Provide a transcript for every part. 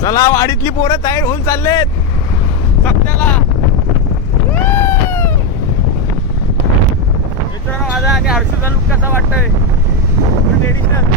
चला वाडीतली पोरं तयार होऊन चाललेत सप्त्याला. मित्रांनो माझा आणि हर्षचा लुक कसा वाटतोय ट्रेडिशनल.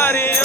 Hare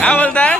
काय बोलताय?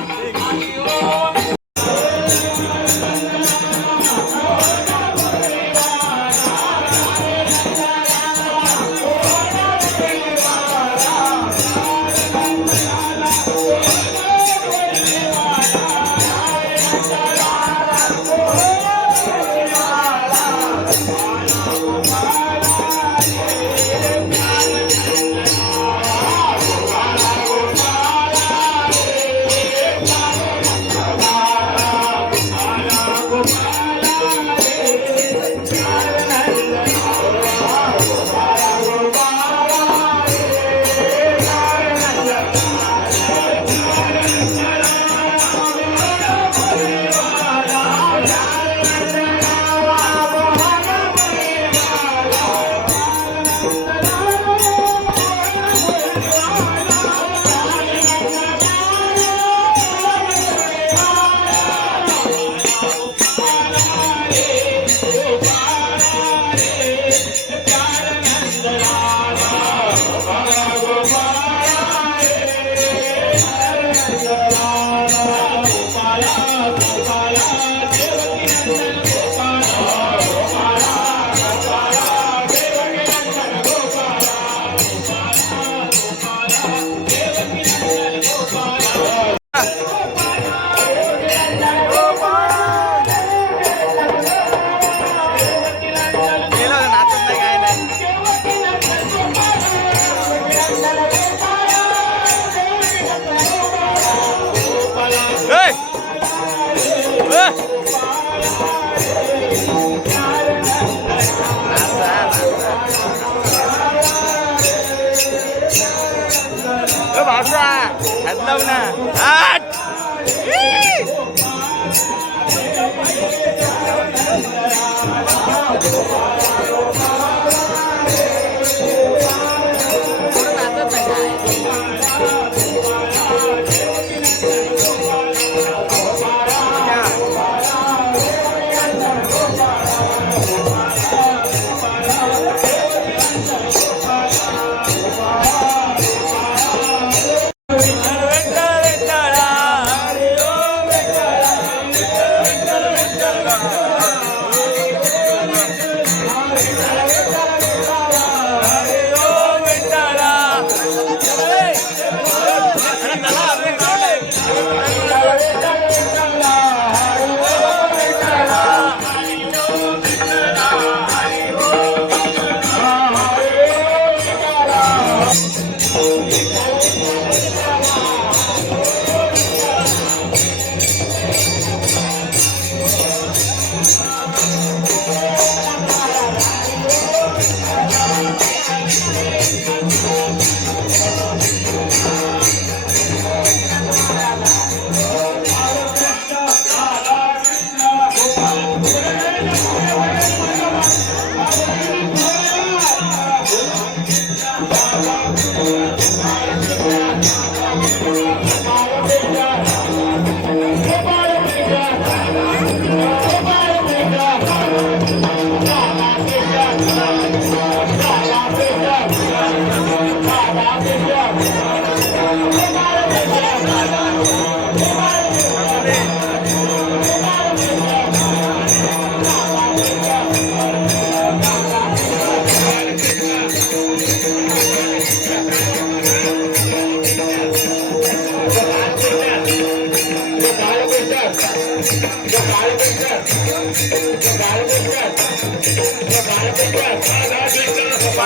भाषा हदलाव ना आठ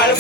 आज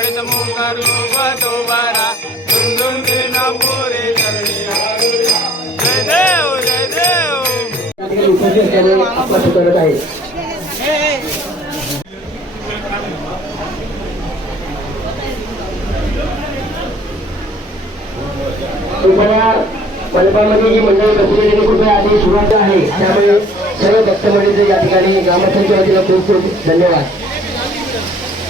वाढीत मोकार रूप तो बरा दुंदुन दिना पुरे चरणी जय देव जय देव. आपला करत आहे. कृपया मनपामध्ये जी मंडळी बसलेली कृपया आधी सुरुवात आहे, त्यामुळे सर्व भक्त मंडळीचे या ठिकाणी ग्रामस्थांच्या वतीनं खूप खूप धन्यवाद.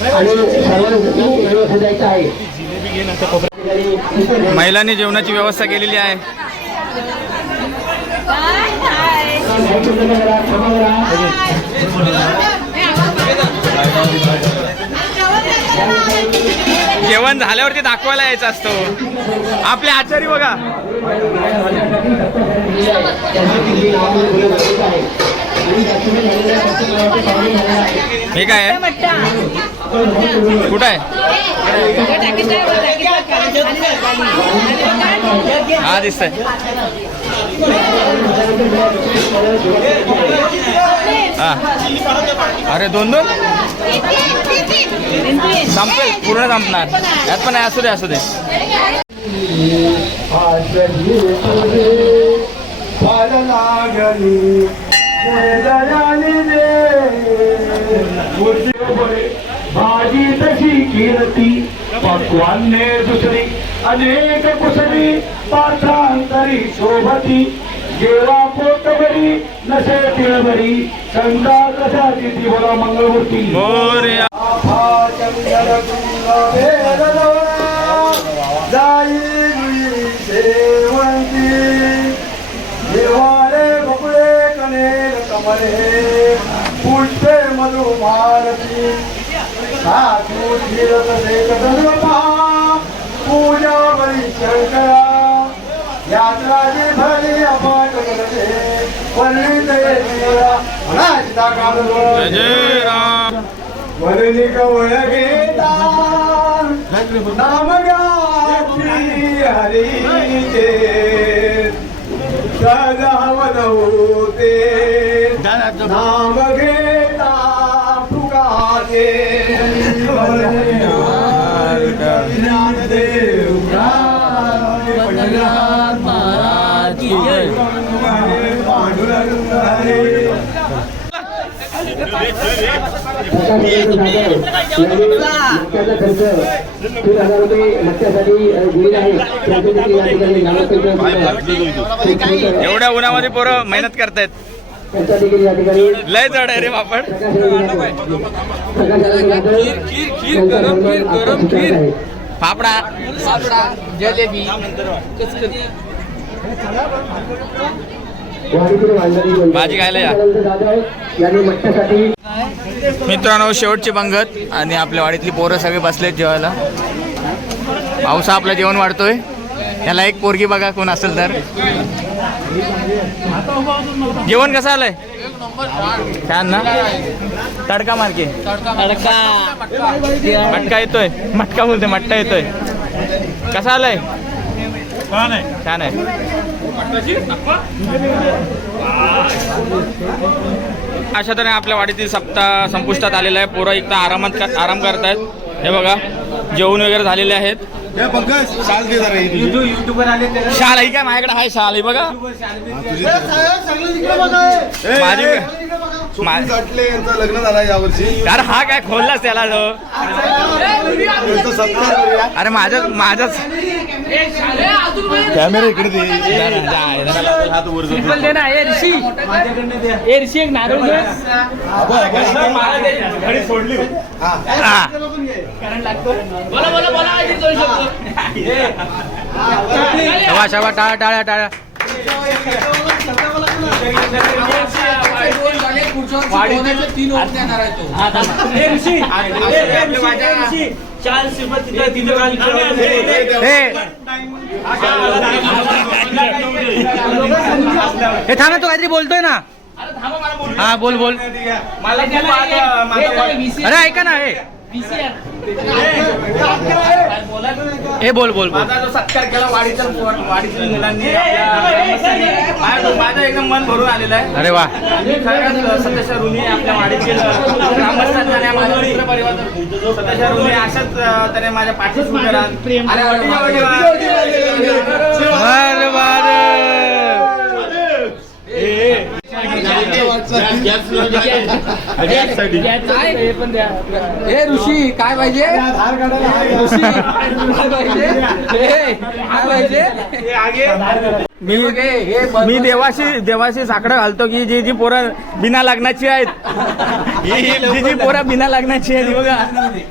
आणि सर्वांसाठी व्यवस्था द्यायचं आहे. महिलांनी जेवणाची व्यवस्था केलेली आहे. जेवण झाल्यावरती दाखवायला यायचं असतो. आपले आचारी बघा. हे काय आहे? कुठं आहे? हा दिसतंय. हा अरे दोन दोन संपेल, पूर्ण संपणार. यात पण आहे. असू दे असू दे. भाजी तशी कीर्ती पक्वान्ने दुसरी अनेक कुसरी पात्रांतरी शोभती जेवा पोटभरी नसे तिळभरी संता कशाची ती बोला मंगळमूर्ती मोरया. देवारे बकुळे कनेल कमळे पुष्पे मधुमारती साधू धीरत देवता पूजा बळी शंकरा यात्राची भरी अपाट करते वल्ली जय जय राम. वरणी कवळ घेता नाम गात्री हरीचे सजावत होते नाम घेता तुकाचे ज्ञानदेव एवढ्या उन्हामध्ये पोरं मेहनत करतायत. लय जड आहे रे पापड. फाफडा जलेबी भाजी खायला या मित्रांनो. शेवटची पंगत आणि आपल्या वाडीतली पोरं सगळे बसलेत जेवायला. पावसा आपलं जेवण वाढतोय. याला एक पोरगी बघा कोण असेल तर. जेवण कसं आलंय? छान ना. तडका मारके मटका येतोय. मटका बोलते मट्टा येतोय. कसा आलाय? छान आहे. अशा तऱ्हे आपल्या वाडीतील सप्ताह संपुष्टात आलेला आहे. पोरं एकदा आराम करतायत. हे बघा जेवण वगैरे झालेले आहेत. शाल आहे काय माझ्याकडे? आहे शाल आहे बघा. लग्न झालं यावर्षी. अरे हा काय खोललाच त्याला जो. अरे माझाच कॅमेरा इकडे दे. एक नारळ सोडली. शाबा टाळ्या टाळ्या टाळ्या. हे थांबा तो काहीतरी बोलतोय ना. हा बोल बोल. अरे ऐका ना. हे हे बोल बोल बोल. माझा जो सत्कार केला वाडीतील मुलांनी माझं एकदम मन भरून आलेलं आहे. अरे वा. आणि खरंच सदस्य ऋणी आपल्या वाडीतील ग्रामस्थांना आणि माझा मित्र परिवार सदस्य ऋणी अशाच त्याने माझ्या पाठीस उभे राहून हे ऋषी काय पाहिजे ऋषी काय पाहिजे काय पाहिजे मी देवाशी साकडं घालतो की जी पोरं बिना लग्नाची आहेत जी पोरं बिना लग्नाची आहेत ही बघा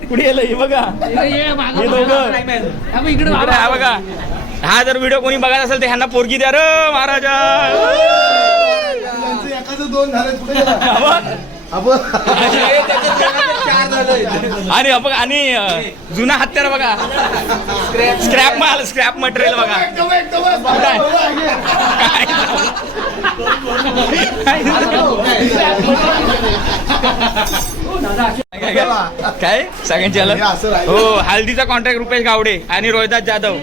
कुठे गेलं ही बघा हे दोघं इकडे हा बघा. हा जर व्हिडिओ कोणी बघत असेल तर ह्यांना पोरगी द्या रे महाराजा. आणि आणि जुना हत्यार बघा स्क्रॅप मटेरियल बघा काय सगळ्यांची आलं हो. हल्दीचा कॉन्ट्रॅक्ट रुपेश गावडे आणि रोहिदास जाधव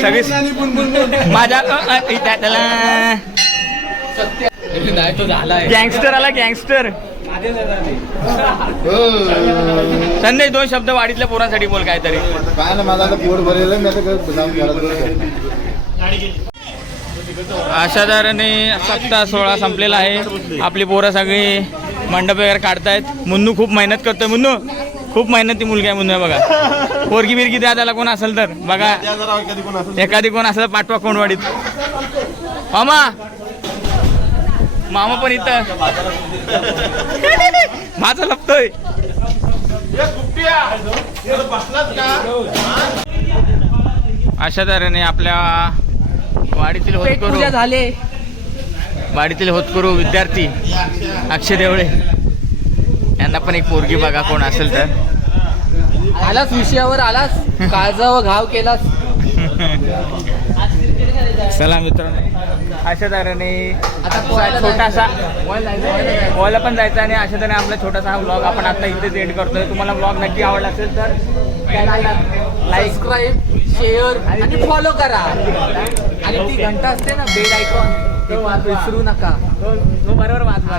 सगळे माझ्या गँगस्टर आला गँगस्टर. संदेश दोन शब्द वाडीतल्या पोरांसाठी बोल काहीतरी. काय ना माझा पोट भरलेलं मी अशा तऱ्हेने 17-16 संपलेला आहे. आपली पोरं सगळी मंडप वगैरे काढतायत. मुन्नू खूप मेहनत करतोय. मुन्नू खूप मेहनती मुलगा आहे. मुन्नू बघा पोरगी बिरगी द्या त्याला कोण असेल तर बघा. एखादी कोण असेल तर पाठवा कोंडवाडीत. मामा पण इथं माझा लपतोय. अशा तऱ्हेने आपल्या वाडीतील होतकरू विद्यार्थी अक्षय देवळे यांना पण एक पोरगी बघा कोण असेल तर. आलाच विषयावर आलाच काळजा व घाव केलास. चला मित्रांनो अशा तऱ्हेने छोटासा गोव्याला पण जायचं आणि अशा तऱ्हेने आपला छोटासा हा व्लॉग आपण आता इथेच एंड करतोय. तुम्हाला व्लॉग नक्की आवडला असेल तर लाईक सबस्क्राईब शेअर आणि फॉलो करा आणि ती घंटा असते ना बेल आयकॉन तो विसरू नका. तो बरोबर वाजवा.